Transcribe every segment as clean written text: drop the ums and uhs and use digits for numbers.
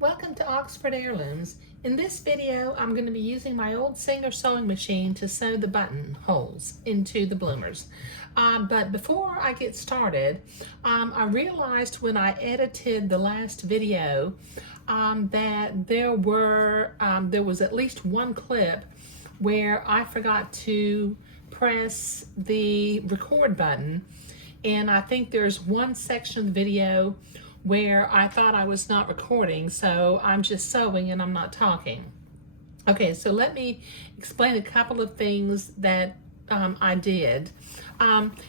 Welcome to Oxford Heirlooms. In this video, I'm going to be using my old Singer sewing machine to sew the buttonholes into the bloomers. But before I get started, I realized when I edited the last video that there was at least one clip where I forgot to press the record button, and I think there's one section of the video where I thought I was not recording, so I'm just sewing and I'm not talking. Okay, so let me explain a couple of things that I did.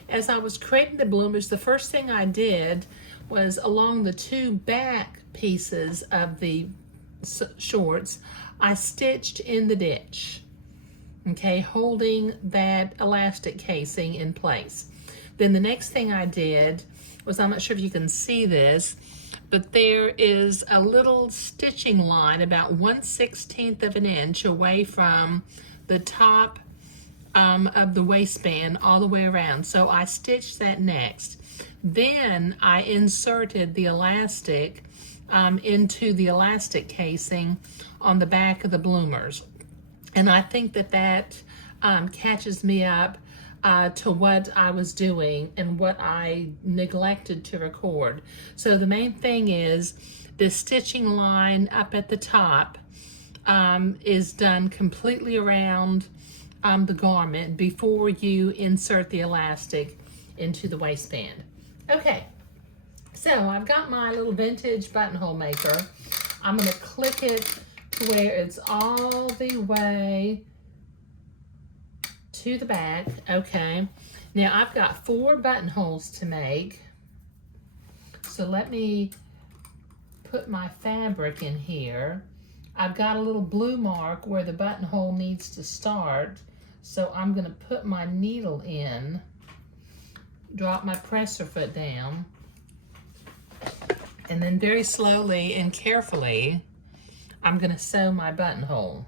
As I was creating the bloomers, the first thing I did was along the two back pieces of the shorts, I stitched in the ditch, okay, holding that elastic casing in place. Then the next thing I did was, I'm not sure if you can see this, but there is a little stitching line about 1/16 of an inch away from the top of the waistband all the way around. So I stitched that next. Then I inserted the elastic into the elastic casing on the back of the bloomers. And I think that catches me up to what I was doing and what I neglected to record. So the main thing is the stitching line up at the top is done completely around the garment before you insert the elastic into the waistband. Okay, so I've got my little vintage buttonhole maker. I'm going to click it to where it's all the way to the back. Okay, now I've got 4 buttonholes to make, so let me put my fabric in here. I've got a little blue mark where the buttonhole needs to start, so I'm going to put my needle in, drop my presser foot down, and then very slowly and carefully I'm going to sew my buttonhole.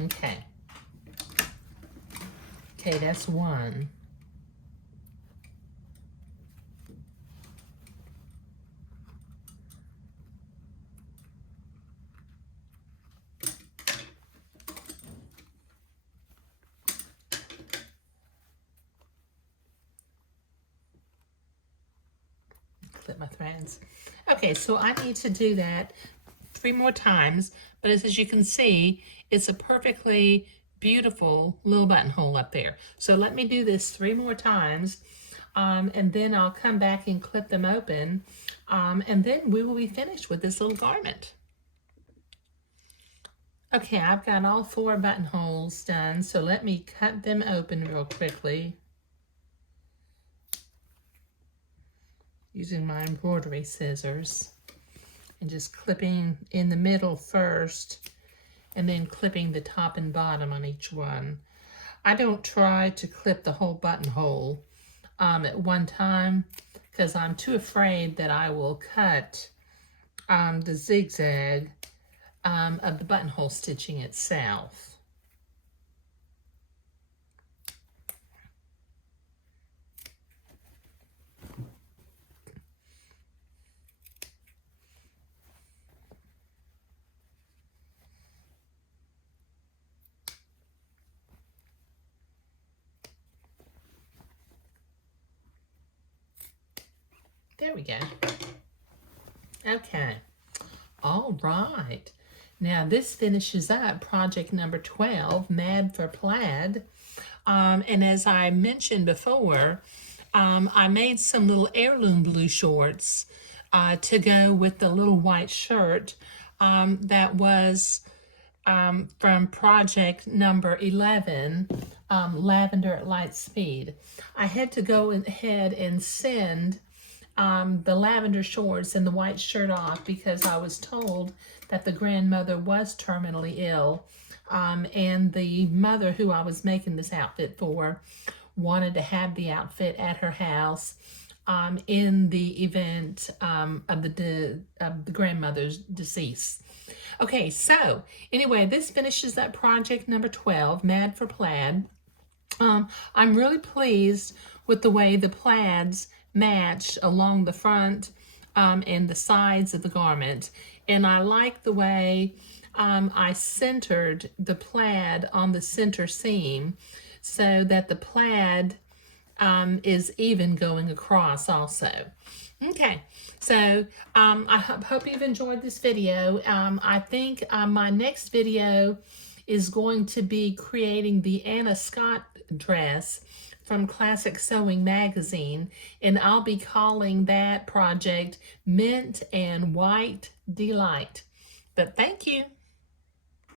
Okay. Okay, that's one. Clip my threads. Okay, so I need to do that 3 more times, but as you can see, it's a perfectly beautiful little buttonhole up there. So let me do this 3 more times, and then I'll come back and clip them open, and then we will be finished with this little garment. Okay, I've got all 4 buttonholes done, so let me cut them open real quickly using my embroidery scissors, and just clipping in the middle first and then clipping the top and bottom on each one. I don't try to clip the whole buttonhole at one time because I'm too afraid that I will cut the zigzag of the buttonhole stitching itself. There we go. Okay. All right. Now this finishes up project number 12, Mad for Plaid. And as I mentioned before, I made some little heirloom blue shorts to go with the little white shirt that was from project number 11, Lavender at Light Speed. I had to go ahead and send the lavender shorts and the white shirt off because I was told that the grandmother was terminally ill, and the mother who I was making this outfit for wanted to have the outfit at her house in the event of the grandmother's decease. Okay, so anyway, this finishes up project number 12, Mad for Plaid. I'm really pleased with the way the plaids matched along the front and the sides of the garment. And I like the way I centered the plaid on the center seam so that the plaid is even going across also. Okay, so I hope you've enjoyed this video. I think my next video is going to be creating the Anna Scott dress from Classic Sewing Magazine, and I'll be calling that project Mint and White Delight. But thank you.